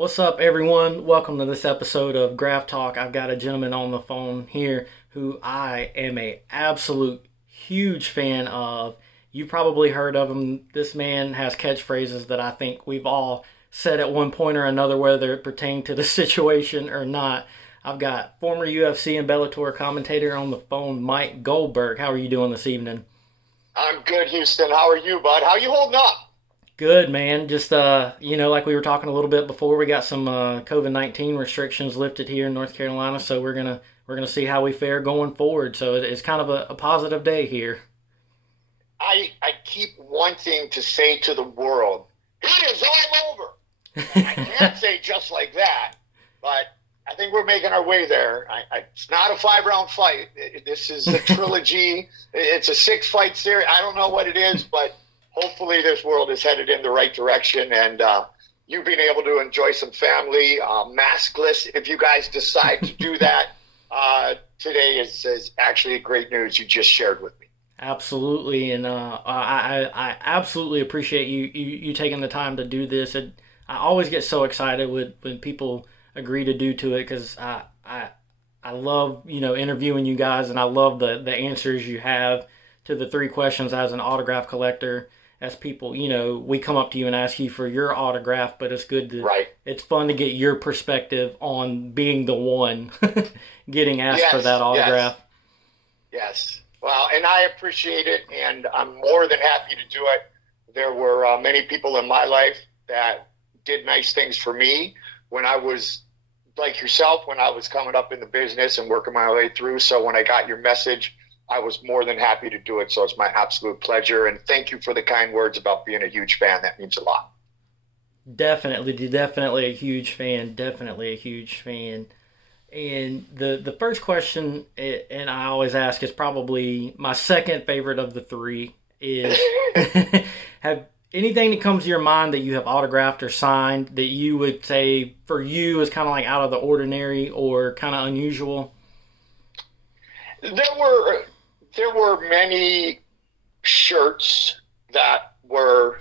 What's up, everyone? Welcome to this episode of Graph Talk. I've got a gentleman on the phone here who I am a absolute huge fan of. You probably heard of him. This man has catchphrases that I think we've all said at one point or another, whether it pertained to the situation or not. I've got former UFC and Bellator commentator on the phone, Mike Goldberg. How are you doing this evening? I'm good, Houston. How are you, bud? How you holding up? Good, man. Just, like we were talking a little bit before, we got some COVID-19 restrictions lifted here in North Carolina, so we're gonna see how we fare going forward. So it's kind of a positive day here. I keep wanting to say to the world, it is all over. I can't say just like that, but I think we're making our way there. It's not a 5-round fight. This is a trilogy. It's a 6-fight series. I don't know what it is, but hopefully this world is headed in the right direction, and you being able to enjoy some family, maskless, if you guys decide to do that, today is actually great news you just shared with me. Absolutely, and I absolutely appreciate you taking the time to do this. And I always get so excited when people agree to do to it, because I love interviewing you guys, and I love the answers you have to the 3 questions as an autograph collector. As people, we come up to you and ask you for your autograph, but it's good to, right. It's fun to get your perspective on being the one getting asked for that autograph. Yes. Well, and I appreciate it, and I'm more than happy to do it. There were many people in my life that did nice things for me when I was, like yourself, when I was coming up in the business and working my way through. So when I got your message, I was more than happy to do it. So it's my absolute pleasure. And thank you for the kind words about being a huge fan. That means a lot. Definitely a huge fan. Definitely a huge fan. And the first question, and I always ask, is probably my second favorite of the 3, is have anything that comes to your mind that you have autographed or signed that you would say for you is kind of like out of the ordinary or kind of unusual? There were many shirts that were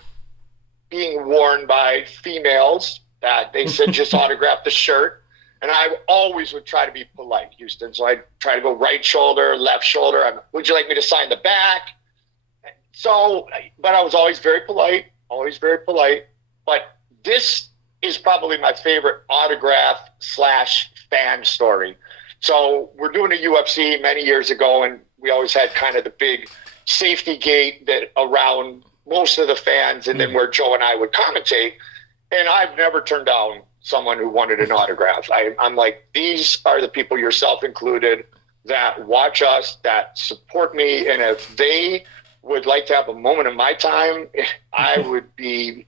being worn by females that they said just autograph the shirt. And I always would try to be polite, Houston. So I'd try to go right shoulder, left shoulder. Would you like me to sign the back? So, but I was always very polite. But this is probably my favorite autograph / fan story. So we're doing a UFC many years ago, and we always had kind of the big safety gate that around most of the fans, and then where Joe and I would commentate. And I've never turned down someone who wanted an autograph. I'm like, these are the people, yourself included, that watch us, that support me. And if they would like to have a moment of my time, I would be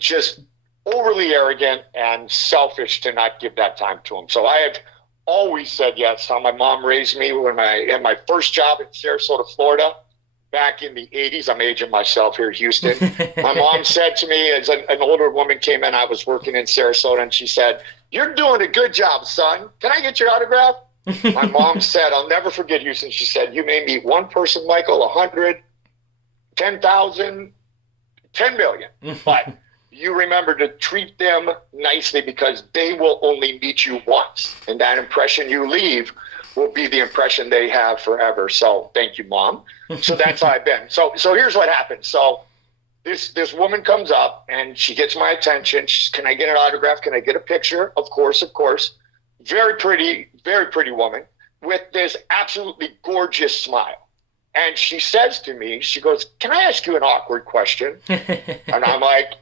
just overly arrogant and selfish to not give that time to them. So I have always said yes. How my mom raised me when I had my first job in Sarasota, Florida, back in the 80s. I'm aging myself here, Houston. My mom said to me, as an older woman came in, I was working in Sarasota, and she said, "You're doing a good job, son. Can I get your autograph?" My mom said, I'll never forget, Houston. She said, "You may meet one person, Michael, 100, 10,000, 10 million. But you remember to treat them nicely, because they will only meet you once. And that impression you leave will be the impression they have forever. So thank you, Mom." So that's how I've been. So here's what happened. So this woman comes up, and she gets my attention. She's, "Can I get an autograph? Can I get a picture?" Of course. Very pretty woman with this absolutely gorgeous smile. And she says to me, she goes, "Can I ask you an awkward question?" And I'm like,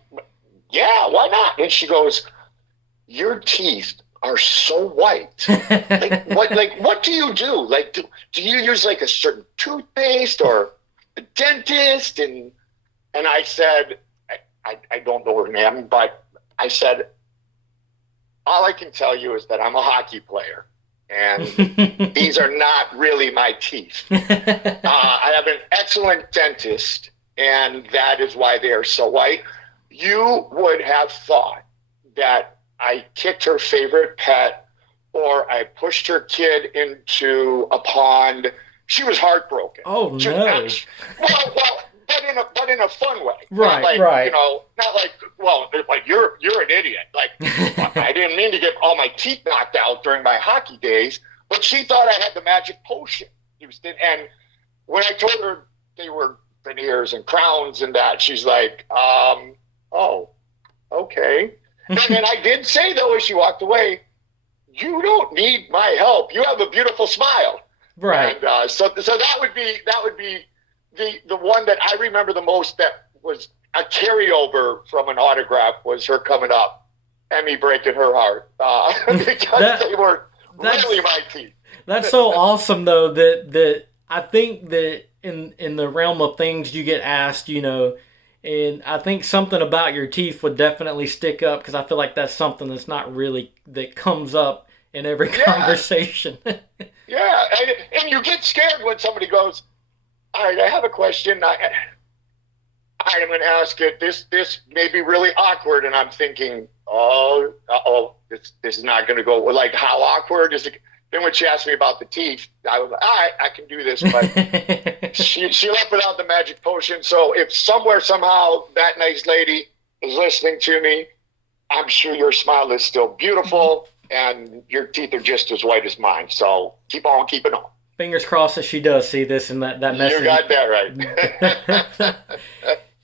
"Yeah, why not?" And she goes, "Your teeth are so white. What do you do? Like, do you use like a certain toothpaste or a dentist?" And I said, I don't know her name, but I said, "All I can tell you is that I'm a hockey player, and these are not really my teeth. I have an excellent dentist, and that is why they are so white." You would have thought that I kicked her favorite pet, or I pushed her kid into a pond. She was heartbroken. Oh, no. Well, but in a fun way. Right, not like, right. Not like, well, like you're an idiot. Like, I didn't mean to get all my teeth knocked out during my hockey days, but she thought I had the magic potion, Houston. And when I told her they were veneers and crowns and that, she's like, oh, okay. And then I did say, though, as she walked away, you don't need my help. You have a beautiful smile. Right. And so that would be the one that I remember the most that was a carryover from an autograph was her coming up and me breaking her heart because they were really my teeth. That's so awesome, though, that I think that in the realm of things you get asked, you know, and I think something about your teeth would definitely stick up because I feel like that's something that's not really, that comes up in every conversation. Yeah, and you get scared when somebody goes, all right, I have a question. I'm going to ask it. This may be really awkward, and I'm thinking, this is not going to go. Like, how awkward is it? Then when she asked me about the teeth, I was like, all right, I can do this. But she left without the magic potion. So if somewhere, somehow, that nice lady is listening to me, I'm sure your smile is still beautiful, and your teeth are just as white as mine. So keep on keeping on. Fingers crossed that she does see this and that message. You got that right.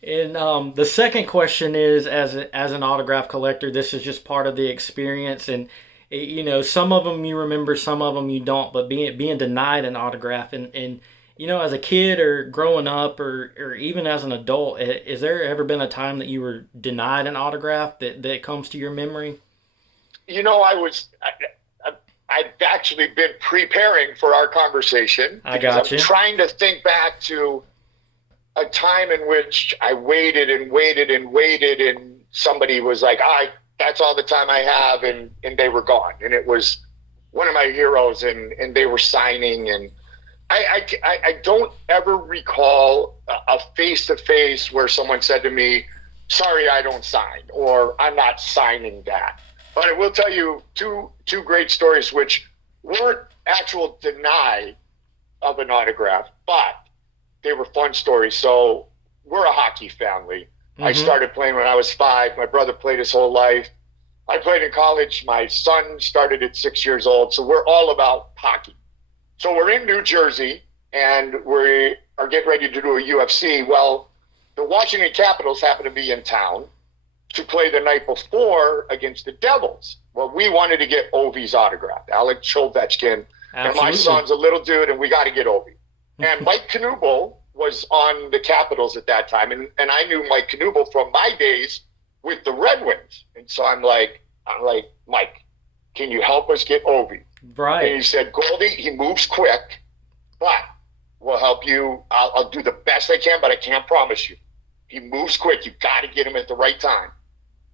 And the second question is, as an autograph collector, this is just part of the experience. And, you know, some of them you remember, some of them you don't. But being denied an autograph, and you know, as a kid or growing up or even as an adult, has there ever been a time that you were denied an autograph that comes to your memory? You know, I've actually been preparing for our conversation. I got you. I'm trying to think back to a time in which I waited and waited and waited, and somebody was like, that's all the time I have, and they were gone. And it was one of my heroes, and they were signing, and I don't ever recall a face-to-face where someone said to me, sorry, I don't sign, or I'm not signing that. But I will tell you two great stories, which weren't actual deny of an autograph, but they were fun stories. So we're a hockey family. Mm-hmm. I started playing when I was 5. My brother played his whole life. I played in college. My son started at 6 years old. So we're all about hockey. So we're in New Jersey, and we are getting ready to do a UFC. Well, the Washington Capitals happen to be in town to play the night before against the Devils. Well, we wanted to get Ovi's autograph, Alex Ovechkin. And my son's a little dude, and we got to get Ovi. And Mike Knuble was on the Capitals at that time, and I knew Mike Knuble from my days with the Red Wings. And so I'm like, Mike, can you help us get Ovi? Right. And he said, Goldie, he moves quick, but we'll help you. I'll do the best I can, but I can't promise you. He moves quick. You got to get him at the right time.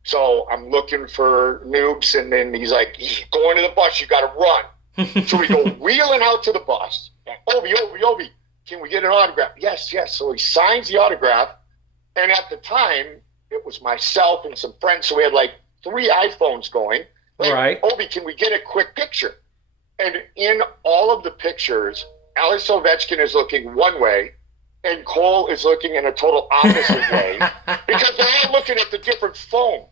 So I'm looking for noobs, and then he's like, going to the bus, you got to run. So we go wheeling out to the bus. And, Ovi, can we get an autograph? Yes. So he signs the autograph, and at the time, it was myself and some friends, so we had like 3 iPhones going. Like, right. Ovi, can we get a quick picture? And in all of the pictures, Alex Ovechkin is looking one way, and Cole is looking in a total opposite way because they're all looking at the different phones.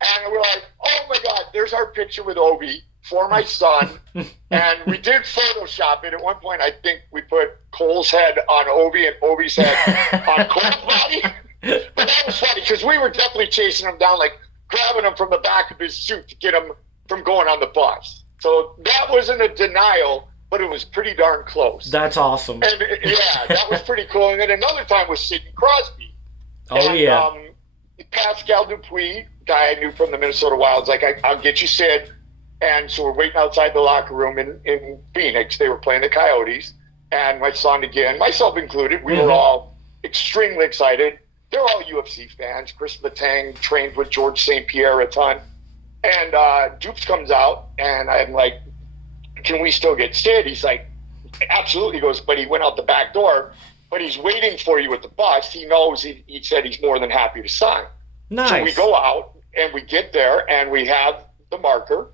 And we're like, oh my God, there's our picture with Ovi for my son. And we did Photoshop it. At one point, I think we put Cole's head on Ovi and Ovi's head on Cole's body. But that was funny because we were definitely chasing him down, like grabbing him from the back of his suit to get him from going on the bus. So that wasn't a denial, but it was pretty darn close. That's awesome. And yeah, that was pretty cool. And then another time was Sidney Crosby. Yeah. Pascal Dupuis, guy I knew from the Minnesota Wilds, like, I'll get you Sid. And so we're waiting outside the locker room in Phoenix. They were playing the Coyotes. And my son again, myself included, we were all extremely excited. They're all UFC fans. Chris Letang trained with George St. Pierre a ton. And Dupes comes out, and I'm like, can we still get Sid? He's like, absolutely. He goes, but he went out the back door, but he's waiting for you at the bus. He knows he said he's more than happy to sign. Nice. So we go out, and we get there, and we have the marker,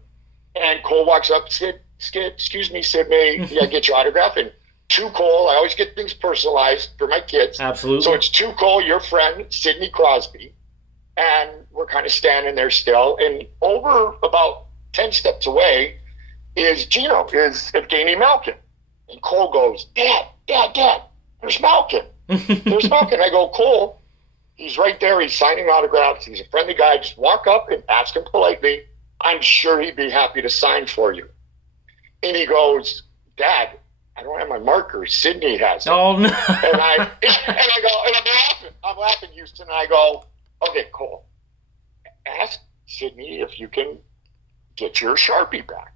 and Cole walks up, Sid, excuse me, Sid, may I get your autograph? And to Cole, I always get things personalized for my kids. Absolutely. So it's to Cole, your friend, Sidney Crosby. And we're kind of standing there still. And over about 10 steps away is Evgeny Malkin. And Cole goes, Dad, there's Malkin. There's Malkin. I go, Cole, he's right there. He's signing autographs. He's a friendly guy. Just walk up and ask him politely. I'm sure he'd be happy to sign for you. And he goes, Dad, I don't have my marker. Sydney has it. Oh, no. And I go, and I'm laughing, Houston. And I go, okay, Cole, ask Sydney if you can get your Sharpie back.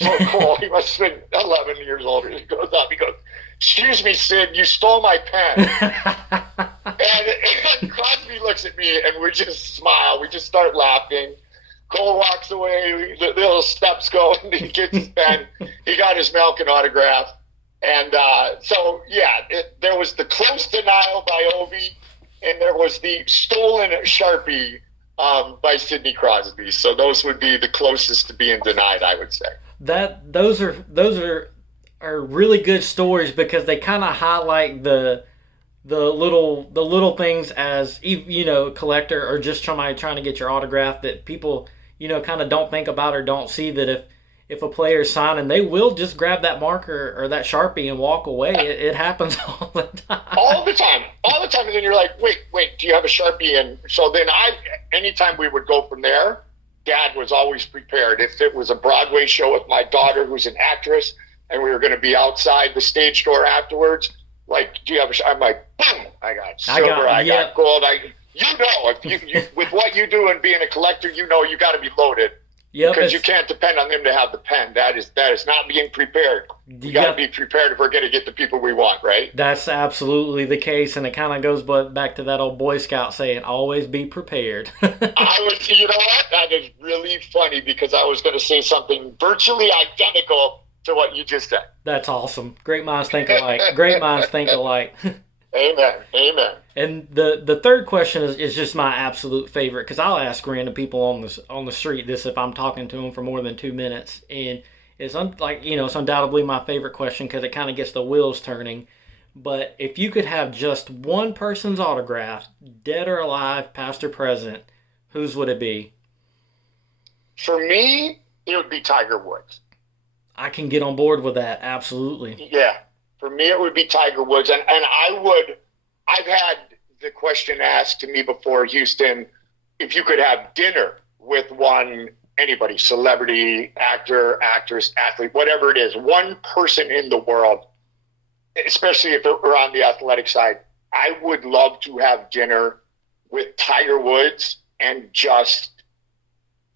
So Cole, he must have been 11 years older. He goes up, he goes, excuse me, Sid, you stole my pen. and Crosby looks at me, and we just smile. We just start laughing. Cole walks away, the little steps go, and he gets his pen. He got his Malkin autograph. And there was the close denial by Ovi, and there was the stolen Sharpie by Sidney Crosby. So those would be the closest to being denied, I would say. Those are really good stories because they kind of highlight the little things as, you know, collector or just somebody trying to get your autograph that people, you know, kind of don't think about or don't see, that if a player's signing, they will just grab that marker or that Sharpie and walk away. It happens all the time. All the time. And then you're like, wait, do you have a Sharpie? And so then anytime we would go from there, Dad was always prepared. If it was a Broadway show with my daughter, who's an actress, and we were going to be outside the stage door afterwards, like, do you have I'm like, boom, I got silver, I got gold. If you with what you do and being a collector, you know you got to be loaded. Yep, because you can't depend on them to have the pen. That is not being prepared. You got to be prepared if we're going to get the people we want, right? That's absolutely the case, and it kind of goes back to that old Boy Scout saying, always be prepared. You know what? That is really funny because I was going to say something virtually identical to what you just said. That's awesome. Great minds think alike. Great minds think alike. Amen. And the third question is just my absolute favorite, because I'll ask random people on the street this if I'm talking to them for more than 2 minutes, and it's it's undoubtedly my favorite question because it kind of gets the wheels turning. But if you could have just one person's autograph, dead or alive, past or present, whose would it be? For me, it would be Tiger Woods. I can get on board with that, absolutely. Yeah. For me, it would be Tiger Woods. And I've had the question asked to me before, Houston, if you could have dinner with anybody, celebrity, actor, actress, athlete, whatever it is, one person in the world, especially if it were on the athletic side, I would love to have dinner with Tiger Woods and just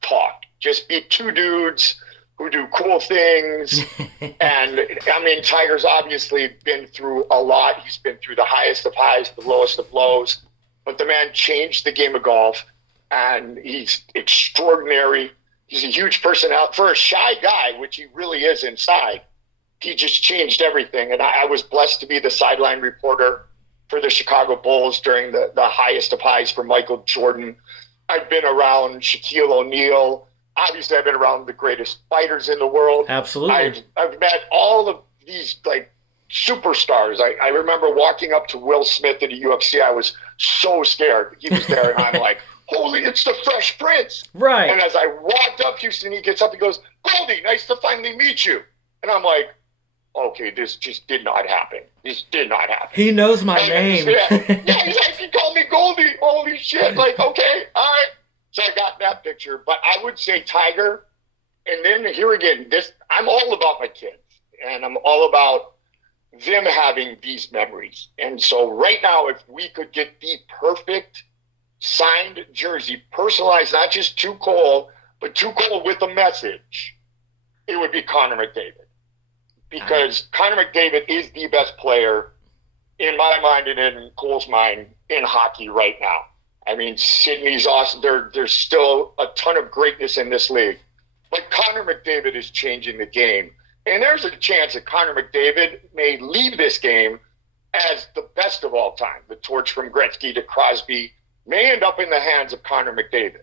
talk. Just be two dudes who do cool things. And I mean, Tiger's obviously been through a lot. He's been through the highest of highs, the lowest of lows, but the man changed the game of golf, and he's extraordinary. He's a huge personality for a shy guy, which he really is inside. He just changed everything. And I was blessed to be the sideline reporter for the Chicago Bulls during the highest of highs for Michael Jordan. I've been around Shaquille O'Neal. Obviously, I've been around the greatest fighters in the world. Absolutely. I've met all of these superstars. I remember walking up to Will Smith at the UFC. I was so scared. He was there, and I'm like, holy, it's the Fresh Prince. Right. And as I walked up, Houston, he gets up and goes, Goldie, nice to finally meet you. And I'm like, okay, this just did not happen. This did not happen. He knows my name. He's like, he called me Goldie. Holy shit. Like, okay, all right. So I got that picture, but I would say Tiger. And then here again, I'm all about my kids, and I'm all about them having these memories. And so right now, if we could get the perfect signed jersey, personalized, not just to Cole, but to Cole with a message, it would be Connor McDavid. Because Connor McDavid is the best player in my mind and in Cole's mind in hockey right now. I mean, Sydney's awesome. There's still a ton of greatness in this league. But Connor McDavid is changing the game. And there's a chance that Connor McDavid may leave this game as the best of all time. The torch from Gretzky to Crosby may end up in the hands of Connor McDavid.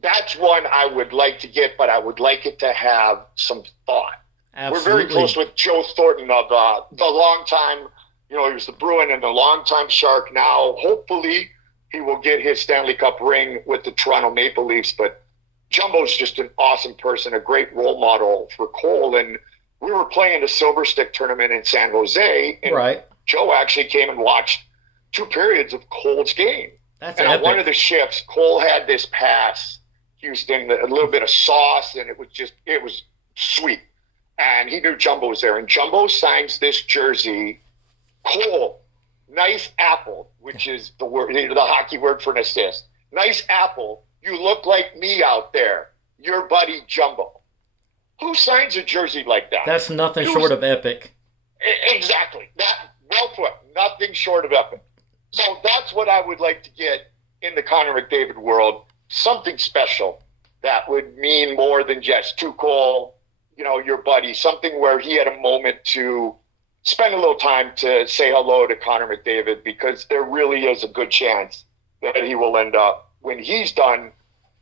That's one I would like to get, but I would like it to have some thought. Absolutely. We're very close with Joe Thornton of the long time, he was the Bruin and the long time Shark. Now, hopefully, he will get his Stanley Cup ring with the Toronto Maple Leafs. But Jumbo's just an awesome person, a great role model for Cole. And we were playing a Silver Stick tournament in San Jose, and Right. Joe actually came and watched 2 periods of Cole's game. That's and epic. on one of the shifts, Cole had this pass, Houston, a little bit of sauce, and it was sweet. And he knew Jumbo was there. And Jumbo signs this jersey, Cole, nice apple, which is the hockey word for an assist. Nice apple. You look like me out there. Your buddy Jumbo. Who signs a jersey like that? That's nothing short of epic. Exactly. Well put. Nothing short of epic. So that's what I would like to get in the Connor McDavid world. Something special that would mean more than just to Cole, your buddy. Something where he had a moment to spend a little time to say hello to Connor McDavid, because there really is a good chance that he will end up, when he's done,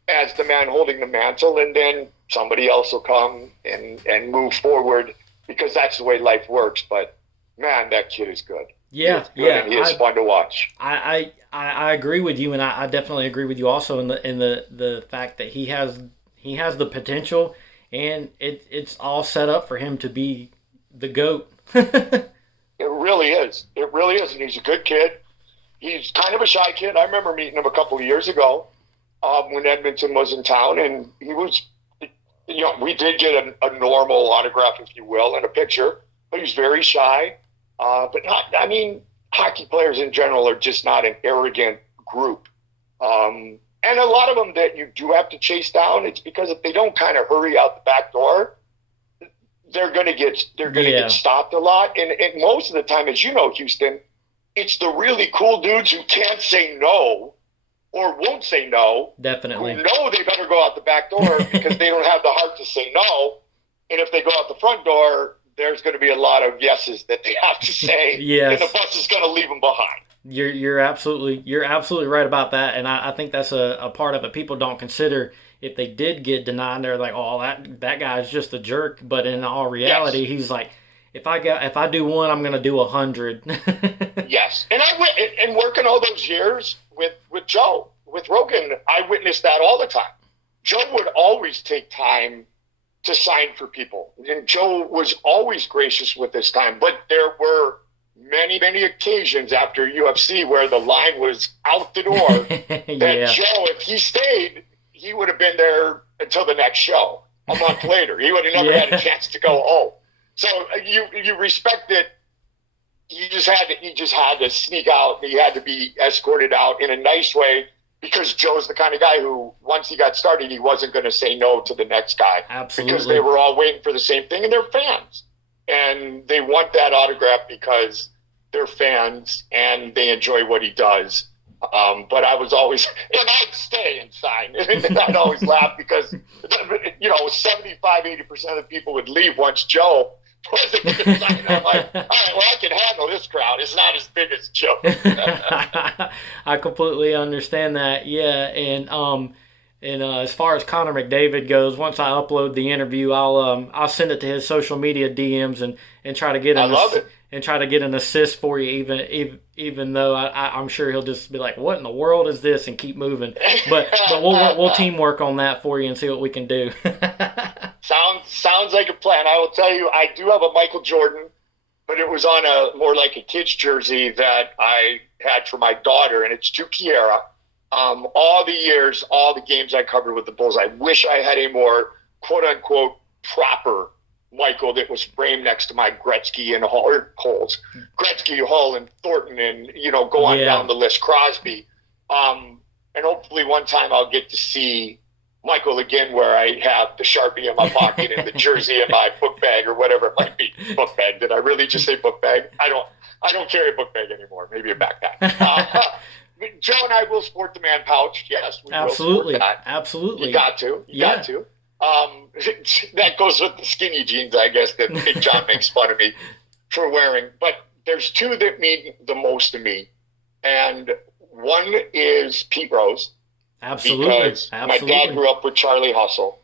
as the man holding the mantle, and then somebody else will come and move forward, because that's the way life works. But man, that kid is good. Yeah, and he is fun to watch. I agree with you, and I definitely agree with you also in the fact that he has the potential, and it's all set up for him to be the GOAT. It really is. It really is, and he's a good kid. He's kind of a shy kid. I remember meeting him a couple of years ago when Edmonton was in town, and he was, we did get a normal autograph, if you will, and a picture, but he's very shy. But hockey players in general are just not an arrogant group. And a lot of them that you do have to chase down, it's because if they don't kind of hurry out the back door, they're going to get stopped a lot. And most of the time, as you know, Houston, it's the really cool dudes who can't say no or won't say no. Definitely. Who know they better go out the back door because they don't have the heart to say no. And if they go out the front door, there's going to be a lot of yeses that they have to say. Yes. And the bus is going to leave them behind. You're absolutely right about that, and I think that's a part of it people don't consider. If they did get denied, they're like, "Oh, that guy's just a jerk." But in all reality, Yes. he's like, "If I do one, I'm going to do 100." Yes, and working all those years with Joe, with Rogan, I witnessed that all the time. Joe would always take time to sign for people, and Joe was always gracious with his time. But there were many, many occasions after UFC where the line was out the door that Joe, if he stayed, he would have been there until the next show a month later. He would have never had a chance to go home. So you respect it. You just had to sneak out. He had to be escorted out in a nice way, because Joe's the kind of guy who, once he got started, he wasn't going to say no to the next guy. Absolutely. Because they were all waiting for the same thing, and they're fans. And they want that autograph because they're fans and they enjoy what he does. But I was always, and I'd stay and sign. And I'd always laugh because, 75, 80% of the people would leave once Joe wasn't going to sign. I'm like, all right, well, I can handle this crowd. It's not as big as Joe. I completely understand that. Yeah. And as far as Connor McDavid goes, once I upload the interview, I'll send it to his social media DMs and try to get an assist for you, even though I'm sure he'll just be like, "What in the world is this?" and keep moving. But we'll teamwork on that for you and see what we can do. Sounds like a plan. I will tell you, I do have a Michael Jordan, but it was on a more like a kid's jersey that I had for my daughter, and it's to Kiera. All the years, all the games I covered with the Bulls, I wish I had a more quote-unquote proper Michael that was framed next to my Gretzky and Hall, or Coles. Gretzky, Hall, and Thornton, and, go on down the list, Crosby. And hopefully one time I'll get to see Michael again, where I have the Sharpie in my pocket and the jersey in my book bag or whatever it might be. Book bag. Did I really just say book bag? I don't carry a book bag anymore. Maybe a backpack. Joe and I will sport the man pouch. Yes, we Absolutely. will sport that. Absolutely. You got to. That goes with the skinny jeans, I guess, that Big John makes fun of me for wearing. But there's two that mean the most to me. And one is Pete Rose. Absolutely. Because my dad grew up with Charlie Hustle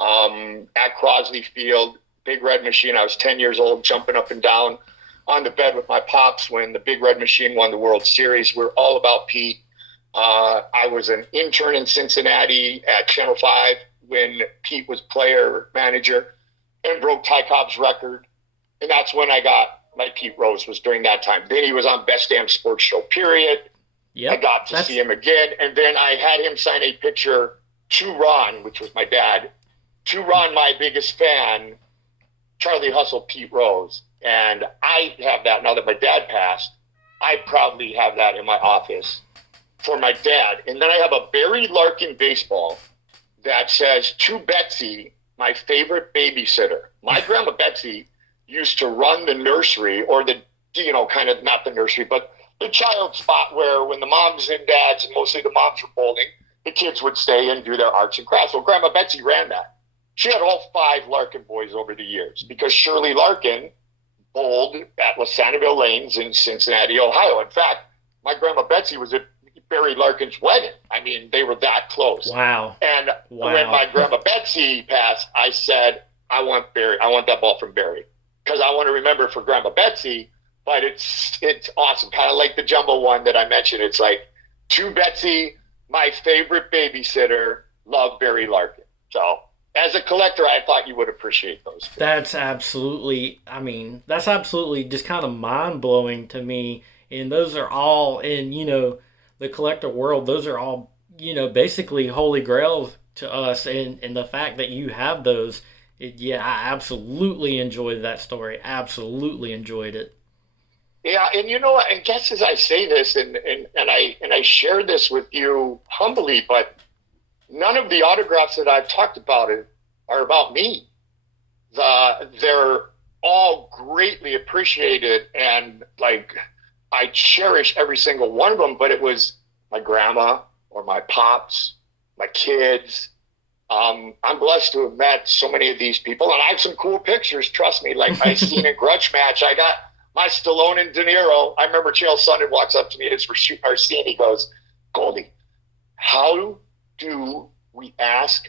at Crosby Field, Big Red Machine. I was 10 years old, jumping up and down on the bed with my pops when the Big Red Machine won the World Series. We're all about Pete. I was an intern in Cincinnati at Channel 5 when Pete was player manager and broke Ty Cobb's record. And that's when I got my Pete Rose, was during that time. Then he was on Best Damn Sports Show, period. Yep, I got to see him again. And then I had him sign a picture to Ron, which was my dad. To Ron, my biggest fan, Charlie Hustle, Pete Rose. And I have that now that my dad passed. I proudly have that in my office for my dad. And then I have a Barry Larkin baseball that says, to Betsy, my favorite babysitter. My grandma Betsy used to run the nursery, or the, kind of not the nursery, but the child spot where when the moms and dads, and mostly the moms were bowling, the kids would stay and do their arts and crafts. Well, Grandma Betsy ran that. She had all 5 Larkin boys over the years because Shirley Larkin bowled at La Sanibel Lanes in Cincinnati, Ohio. In fact, my Grandma Betsy was at Barry Larkin's wedding. I mean, they were that close. Wow. And when my Grandma Betsy passed, I said, I want that ball from Barry, because I want to remember for Grandma Betsy. But it's awesome, kind of like the jumbo one that I mentioned. It's like, to Betsy, my favorite babysitter, love Barry Larkin. So as a collector, I thought you would appreciate those. That's absolutely just kind of mind-blowing to me. And those are all in, the collector world. Those are all, basically holy grails to us. And the fact that you have those, I absolutely enjoyed that story. Absolutely enjoyed it. Yeah, and and guess as I say this, and I share this with you humbly, but none of the autographs that I've talked about are about me. They're all greatly appreciated, and I cherish every single one of them. But it was my grandma or my pops, my kids. I'm blessed to have met so many of these people, and I have some cool pictures. Trust me, like my Cena grudge match. I got my Stallone and De Niro. I remember Chael Sonnen walks up to me as we're shooting our scene. He goes, Goldie, how do we ask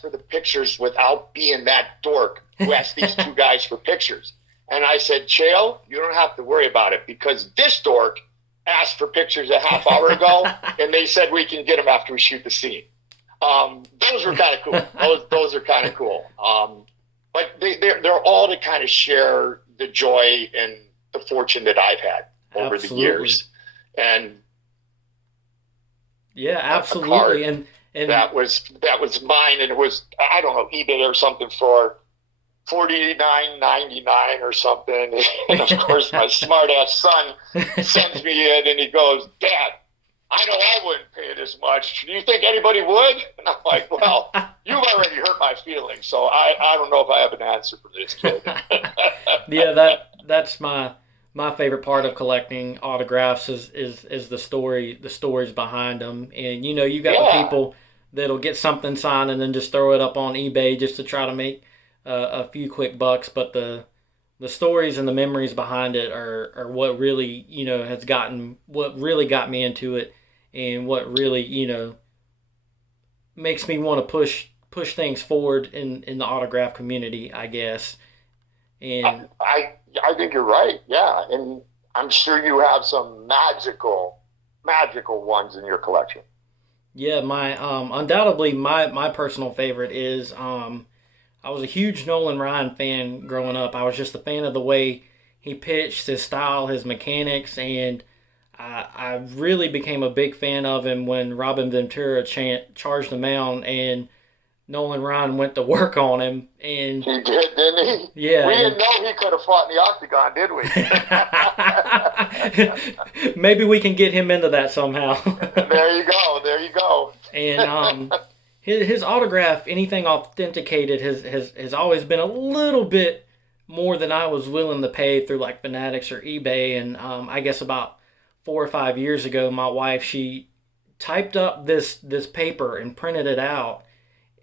for the pictures without being that dork who asked these 2 guys for pictures? And I said, Chael, you don't have to worry about it, because this dork asked for pictures a half hour ago, and they said we can get them after we shoot the scene. Those were kind of cool. Those are kind of cool. But they're all to kind of share the joy and the fortune that I've had over the years. And yeah, absolutely. And that was mine, and it was, I don't know, eBay or something for $49.99 or something. And of course, my smart ass son sends me it, and he goes, Dad, I know I wouldn't pay it as much. Do you think anybody would? And I'm like, well, you've already hurt my feelings, so I don't know if I have an answer for this kid. Yeah, that's my favorite part of collecting autographs is the stories behind them. And you got the people that'll get something signed and then just throw it up on eBay just to try to make a few quick bucks. But the stories and the memories behind it are what really what really got me into it, and what really makes me want to push things forward in the autograph community, I guess. And I think you're right. Yeah, and I'm sure you have some magical ones in your collection. Yeah, my undoubtedly my personal favorite is I was a huge Nolan Ryan fan growing up. I was just a fan of the way he pitched, his style, his mechanics, and I really became a big fan of him when Robin Ventura charged the mound and Nolan Ryan went to work on him. And he did, didn't he? Yeah. We didn't know he could have fought in the octagon, did we? Maybe we can get him into that somehow. There you go. And his autograph, anything authenticated, has always been a little bit more than I was willing to pay through like Fanatics or eBay. And I guess about 4 or 5 years ago, my wife, she typed up this paper and printed it out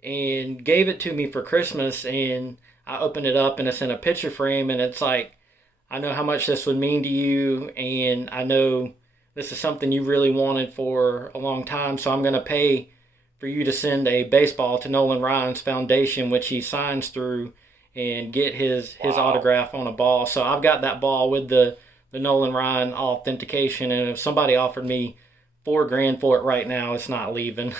and gave it to me for Christmas. And I opened it up and it's in a picture frame, and it's like, I know how much this would mean to you, and I know this is something you really wanted for a long time, so I'm going to pay for you to send a baseball to Nolan Ryan's foundation, which he signs through, and get his autograph on a ball. So I've got that ball with the the Nolan Ryan authentication, and if somebody offered me $4,000 for it right now, it's not leaving.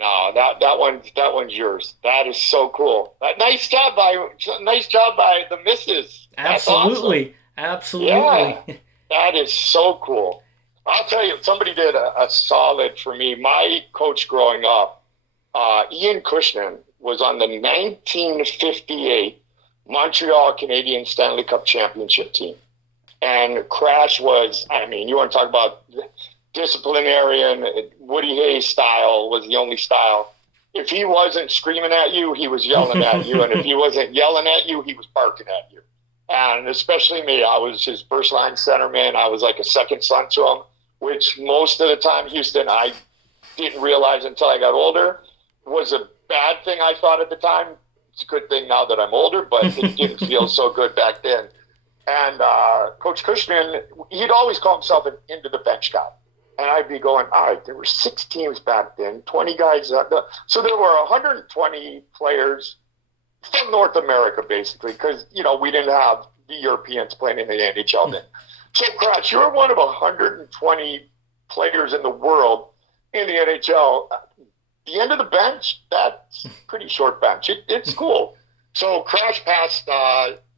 No, that one's yours. That is so cool. Nice job by the missus. That's Absolutely, awesome. absolutely. Yeah, that is so cool. I'll tell you, somebody did a solid for me. My coach growing up, Ian Cushnan, was on the 1958 Montreal Canadiens Stanley Cup championship team. And Crash was, I mean, you want to talk about disciplinarian, Woody Hayes style was the only style. If he wasn't screaming at you, he was yelling at you. And if he wasn't yelling at you, he was barking at you. And especially me, I was his first line centerman. I was like a second son to him, which most of the time, Houston, I didn't realize until I got older, was a bad thing I thought at the time. It's a good thing now that I'm older, but it didn't feel so good back then. And Coach Cushman, he'd always call himself an into-the-bench guy. And I'd be going, all right, there were 6 teams back then, 20 guys. So there were 120 players from North America, basically, because, you know, we didn't have the Europeans playing in the NHL then. So, Crouch, you're one of 120 players in the world in the NHL. The end of the bench, that's pretty short bench. It's cool. So Crash passed,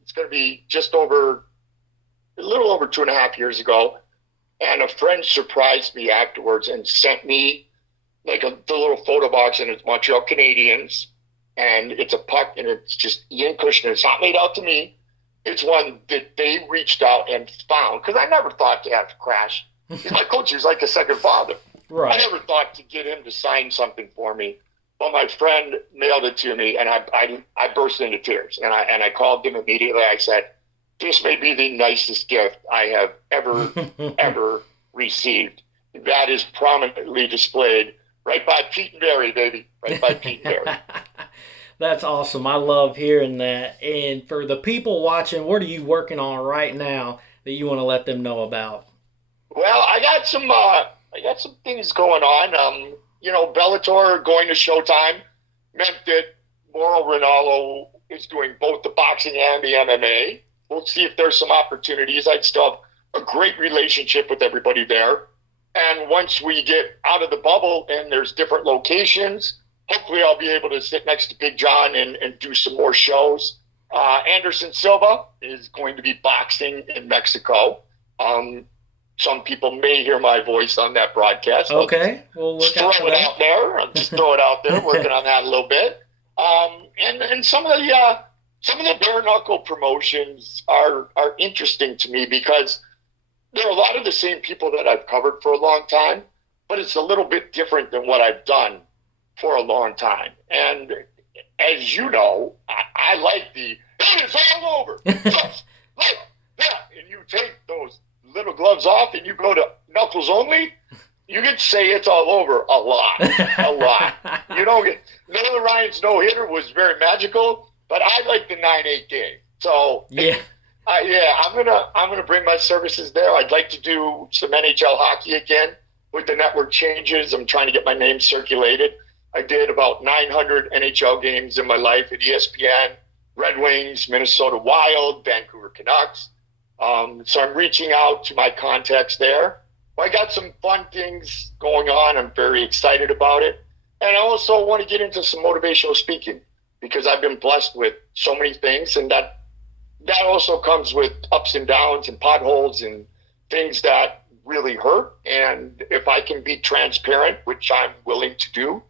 it's going to be a little over 2.5 years ago. And a friend surprised me afterwards and sent me like the little photo box, and it's Montreal Canadiens. And it's a puck, and it's just Ian Cushner. It's not made out to me. It's one that they reached out and found. Because I never thought to have to Crash. He's my coach. He's like a second father. Right. I never thought to get him to sign something for me. But my friend mailed it to me, and I burst into tears. And I called him immediately. I said, this may be the nicest gift I have ever received. That is prominently displayed right by Pete and Barry, baby. Right by Pete and Barry. That's awesome. I love hearing that. And for the people watching, what are you working on right now that you want to let them know about? Well, I got some things going on. You know, Bellator going to Showtime meant that Mauro Ranallo is doing both the boxing and the MMA. We'll see if there's some opportunities. I'd still have a great relationship with everybody there. And once we get out of the bubble and there's different locations, hopefully I'll be able to sit next to Big John and do some more shows. Anderson Silva is going to be boxing in Mexico. Some people may hear my voice on that broadcast. Okay, we'll look out for that. I'll just throw it out there, working on that a little bit. And some of the bare knuckle promotions are interesting to me because there are a lot of the same people that I've covered for a long time, but it's a little bit different than what I've done for a long time. And as you know, I like it is all over. Just like that. And you take those little gloves off and you go to knuckles only, you can say it's all over a lot. You don't get Nolan Ryan's no-hitter was very magical, but I like the 9-8 game. So yeah. I'm gonna bring my services there. I'd like to do some NHL hockey again with the network changes. I'm trying to get my name circulated. I did about 900 NHL games in my life at ESPN, Red Wings, Minnesota Wild, Vancouver Canucks. So I'm reaching out to my contacts there. I got some fun things going on. I'm very excited about it. And I also want to get into some motivational speaking because I've been blessed with so many things, and that also comes with ups and downs and potholes and things that really hurt. And if I can be transparent, which I'm willing to do,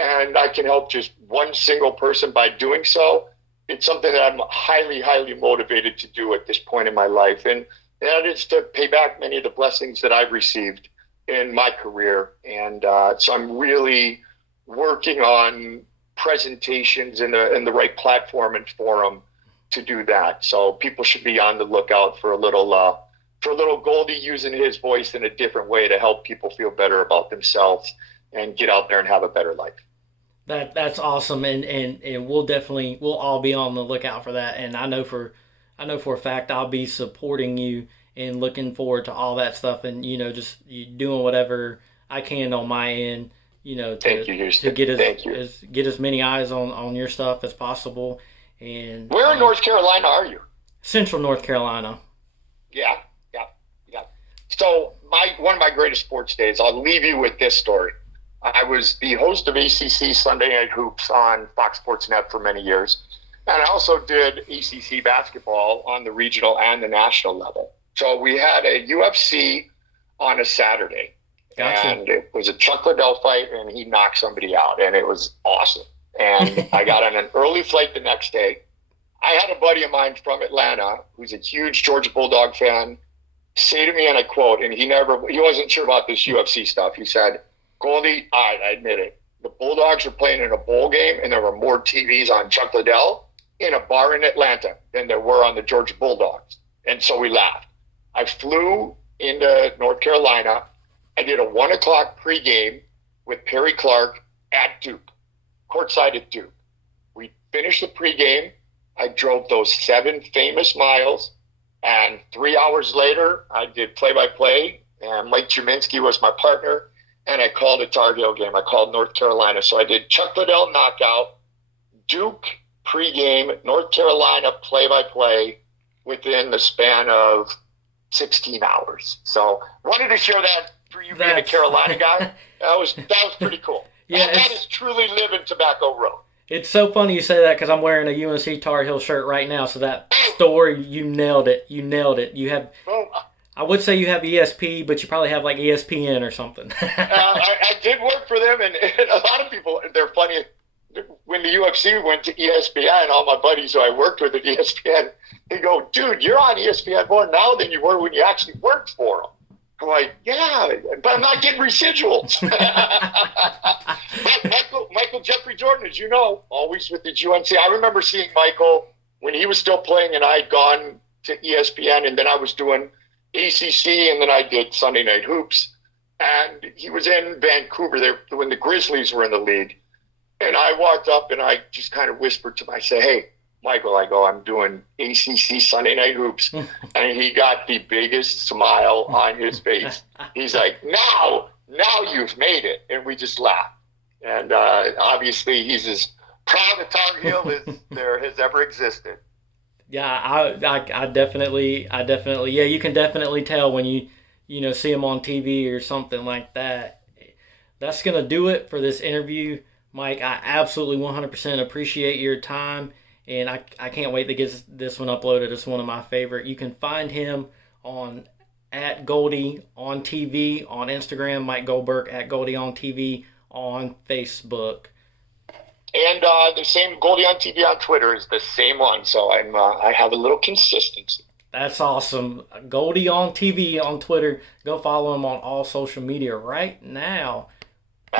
and I can help just one single person by doing so, it's something that I'm highly, highly motivated to do at this point in my life. And that is to pay back many of the blessings that I've received in my career. And so I'm really working on presentations in the right platform and forum to do that. So people should be on the lookout for a little Goldie using his voice in a different way to help people feel better about themselves and get out there and have a better life. That's awesome, and we'll all be on the lookout for that. And I know for a fact I'll be supporting you and looking forward to all that stuff, and just doing whatever I can on my end, to get as many eyes on your stuff as possible. And where in North Carolina are you? Central North Carolina. Yeah. So one of my greatest sports days, I'll leave you with this story. I was the host of ACC Sunday Night Hoops on Fox Sports Net for many years. And I also did ACC basketball on the regional and the national level. So we had a UFC on a Saturday. Gotcha. And it was a Chuck Liddell fight, and he knocked somebody out, and it was awesome. And I got on an early flight the next day. I had a buddy of mine from Atlanta who's a huge Georgia Bulldog fan say to me, and I quote, and he wasn't sure about this UFC stuff. He said, Goldie, I admit it, the Bulldogs were playing in a bowl game, and there were more TVs on Chuck Liddell in a bar in Atlanta than there were on the Georgia Bulldogs. And so we laughed. I flew into North Carolina. I did a 1 o'clock pregame with Perry Clark at Duke, courtside at Duke. We finished the pregame. I drove those 7 famous miles. And 3 hours later, I did play-by-play. And Mike Juminski was my partner. And I called a Tar Heel game. I called North Carolina. So I did Chuck Liddell knockout, Duke pregame, North Carolina play-by-play within the span of 16 hours. So wanted to share that for you being a Carolina guy. That was pretty cool. Yeah, that is truly living Tobacco Road. It's so funny you say that because I'm wearing a UNC Tar Heel shirt right now. So that story, you nailed it. You nailed it. You have... I would say you have ESP, but you probably have like ESPN or something. I did work for them, and a lot of people, they're funny. When the UFC went to ESPN, all my buddies who I worked with at ESPN, they go, dude, you're on ESPN more now than you were when you actually worked for them. I'm like, yeah, but I'm not getting residuals. Michael Jeffrey Jordan, as you know, always with the UNC. I remember seeing Michael when he was still playing, and I had gone to ESPN, and then I was doing ACC, and then I did Sunday Night Hoops. And he was in Vancouver there when the Grizzlies were in the league. And I walked up and I just kind of whispered to him, I said, hey, Michael, I go, I'm doing ACC Sunday Night Hoops. And he got the biggest smile on his face. He's like, now you've made it. And we just laughed. And obviously he's as proud a Tar Heel as there has ever existed. Yeah, I definitely, yeah, you can definitely tell when you see him on TV or something like that. That's going to do it for this interview. Mike, I absolutely 100% appreciate your time, and I can't wait to get this one uploaded. It's one of my favorite. You can find him on at Goldie on TV on Instagram, Mike Goldberg at Goldie on TV on Facebook. And the same Goldie on TV on Twitter is the same one, so I have a little consistency. That's awesome. Goldie on TV on Twitter. Go follow him on all social media right now.